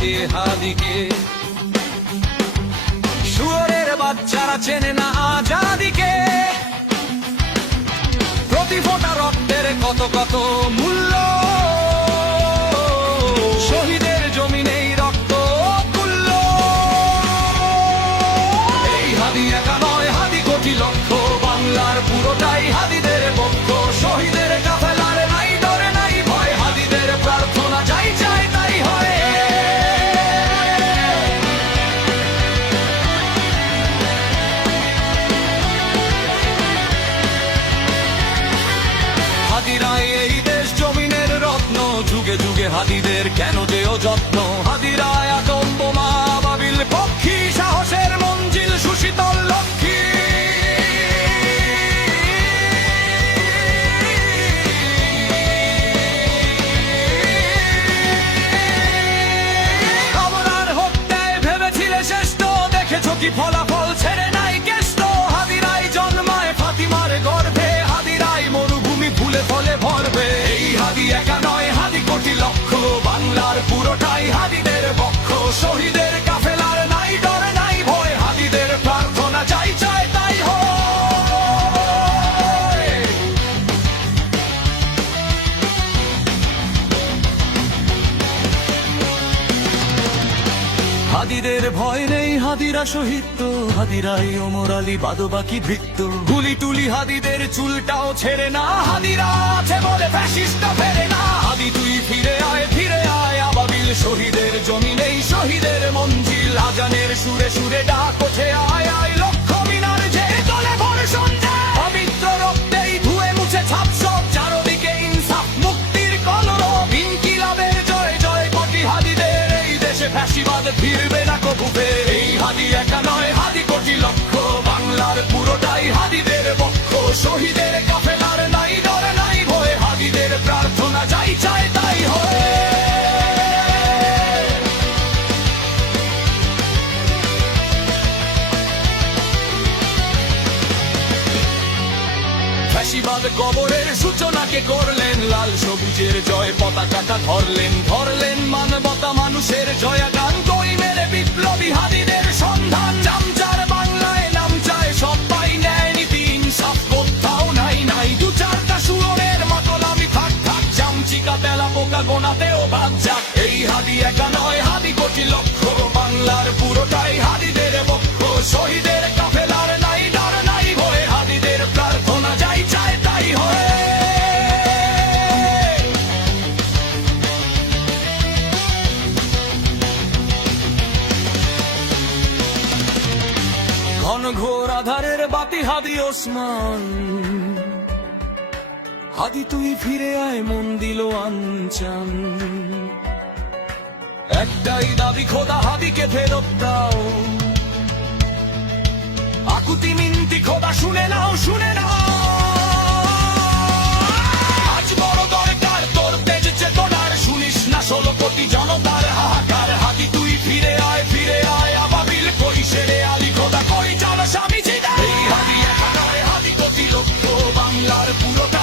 হাদিকে হাদিকে। শুয়োরের বাচ্চারা চেনে না আজাদিকে, প্রতি ফোঁটা রক্তের কত কত মূল্য, শহীদের জমিনেই রক্ত তুল্য। এই হাদি একা নয়, হাদি কোটি লক্ষ, বাংলার পুরোটাই হাদিদের পক্ষ। শহীদের কাফেলার নাই ডরে নাই ভয়, হাদিদের প্রার্থনা যাই চাই তাই হয়। হাদিরাই এই দেশ জমিনের রত্ন, যুগে যুগে হাদিদের কেন দেও যত্ন। হাদিরাই আতম বোমা বাবিল পক্ষী, সাহসের মঞ্জিল সুশীতল লক্ষ্মী। কামনার হত্যায় ভেবেছিলে শ্রেষ্ঠ, দেখেছো কি ফলাফল ছেড়ে নাই কেষ্ট। হাদিরাই জন্মায় ফাতিমার গর্ভে, হাদিরাই মরুভূমি ফুলে ফলে ভরবে। এই হাদি একা নয়, হাদি কোটি লক্ষ, বাংলার পুরোটাই হাদিদের পক্ষ। শহীদের কাফেলার নাই ডরে নাই ভয়, হাদিদের প্রার্থনা চাই চাই তাই হয়। হাদিদের ভয় নেই, হাদিরা শহীদ তো, হাদিরাই ওমর আলী বাদবাকি বৃত্ত। গুলি টুলি হাদিদের চুলটাও ছেড়ে না, হাদিরা আছে বলে ফ্যাসিস্ট ফেরে না। হাদি তুই ফিরে আয় আবাবিল, শহীদের জমিনেই শহীদের মঞ্জিল। আজানের সুরে সুরে ডাক ওঠে আয় আয়, লক্ষ মিনার যে তোলে ভোর সন্ধ্যা। পবিত্র রক্তেই ধুয়ে মুছে ছাপ সব, চারদিকে ইনসাফ মুক্তির কলরব। ইনকিলাবের জয় জয় কোটি হাদিদের, এই দেশে ফ্যাসিবাদ ফিরবে না কবুবে। এই হাদি একা নয়, হাদি কোটি লক্ষ, বাংলার পুরোটাই হাদিদের পক্ষ। শহীদের কাফেলার নাই ডরে নাই ভয়, হাদিদের প্রার্থনা যাই চায় তাই হয়। ফ্যাসিবাদ কবরের সূচনাকে করলেন লাল সবুজের জয় পতাকাটা ধরলেন। ধরলেন মানবতা মানুষের জয়াগান, কই মেরে বিপ্লবী হাদিদের সন্ধান। চামচার বাংলায় নাম চায় সবাই, ন্যায় নীতি ইনসাফ কোথাও নাই নাই। দু চারটা শুয়োরের মাতলামি থাক থাক, চামচিকা তেলা পোকা গোনাতেও বাদ যাক। এই হাদি একা নয়, হাদি কোটি লক্ষ, বাংলার পুরোটাই হাদিদের পক্ষ। শহীদের কাফেলার নাই ডর নাই ভয়, হাদিদের প্রার্থনা যাই চায় তাই হয়। ঘন ঘোর আধারের বাতি হাদি ওসমান, হাদি তুই ফিরে আয় মন দিল আনচান। একটাই দাবি খোদা, হাদিকে ফেরত দাও। আকুতি মিনতি খোদা শুনে নাও শুনে নাও। আজ বড় দরকার তোর তেজ চেতনার, শুনিস না 16 কোটি জনতার হাহাকার। হাদি তুই ফিরে আয় আবাবিল, কই শেরে আলী খোদা কই চলো স্বামী জিদা। এই হাদি একা নয়, হাদি কোটি লক্ষ, বাংলার পুরোটা